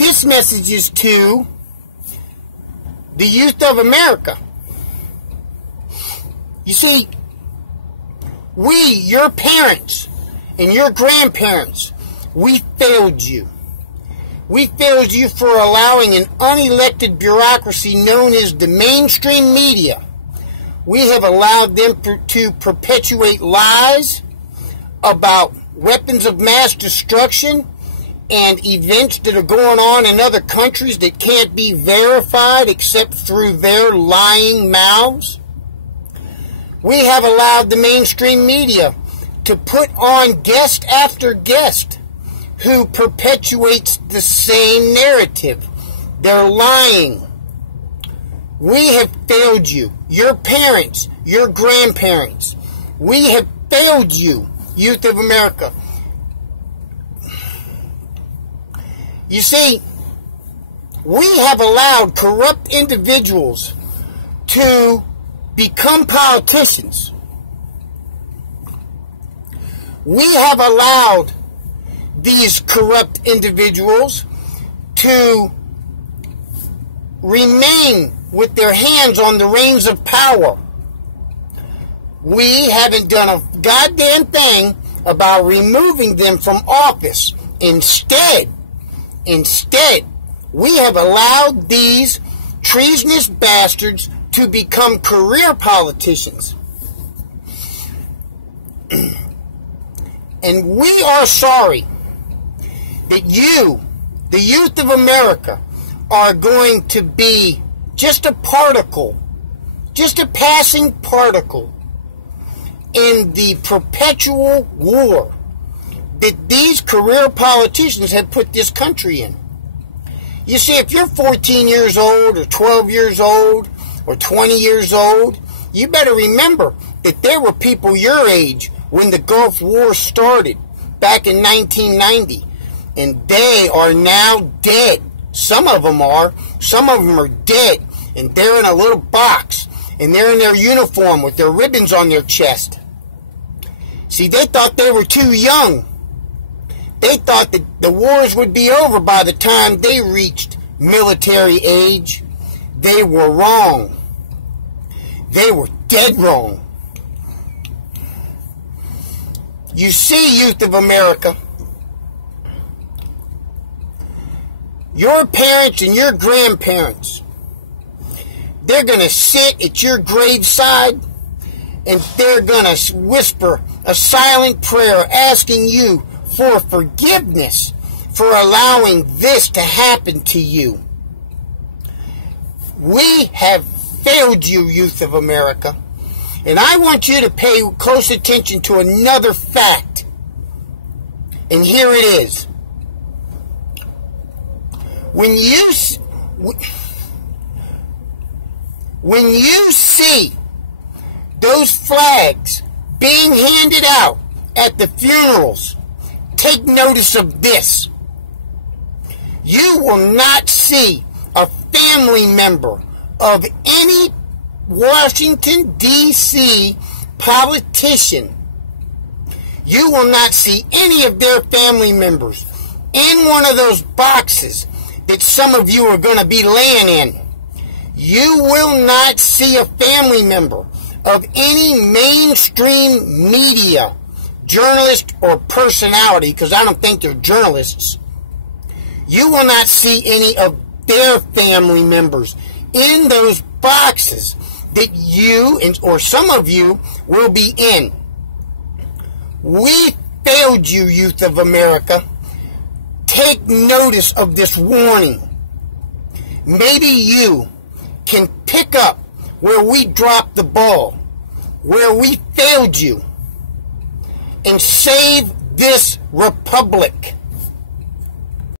this message is to the youth of America. You see, we, your parents and your grandparents, we failed you. We failed you for allowing an unelected bureaucracy known as the mainstream media. We have allowed them to perpetuate lies about weapons of mass destruction and events that are going on in other countries that can't be verified except through their lying mouths. We have allowed the mainstream media to put on guest after guest who perpetuates the same narrative. They're lying. We have failed you, your parents, your grandparents. We have failed you, youth of America. You see, we have allowed corrupt individuals to become politicians. We have allowed these corrupt individuals to remain with their hands on the reins of power. We haven't done a goddamn thing about removing them from office. Instead, we have allowed these treasonous bastards to become career politicians. And we are sorry that you, the youth of America, are going to be just a particle, just a passing particle in the perpetual war that these career politicians have put this country in. You see, if you're 14 years old or 12 years old or 20 years old, you better remember that there were people your age when the Gulf War started back in 1990, and they are now dead. Some of them are dead, and they're in a little box, and they're in their uniform with their ribbons on their chest. See, they thought they were too young. They thought that the wars would be over by the time they reached military age. They were wrong. They were dead wrong. You see, youth of America, your parents and your grandparents, they're going to sit at your graveside and they're going to whisper a silent prayer asking you for forgiveness for allowing this to happen to you. We have failed you, youth of America. And I want you to pay close attention to another fact. And here it is. When you see those flags being handed out at the funerals, take notice of this. You will not see a family member of any Washington, D.C. politician. You will not see any of their family members in one of those boxes that some of you are going to be laying in. You will not see a family member of any mainstream media, journalist or personality, because I don't think they're journalists. You will not see any of their family members in those boxes that you, or some of you, will be in. We failed you, youth of America. Take notice of this warning. Maybe you can pick up where we dropped the ball, where we failed you, and save this republic.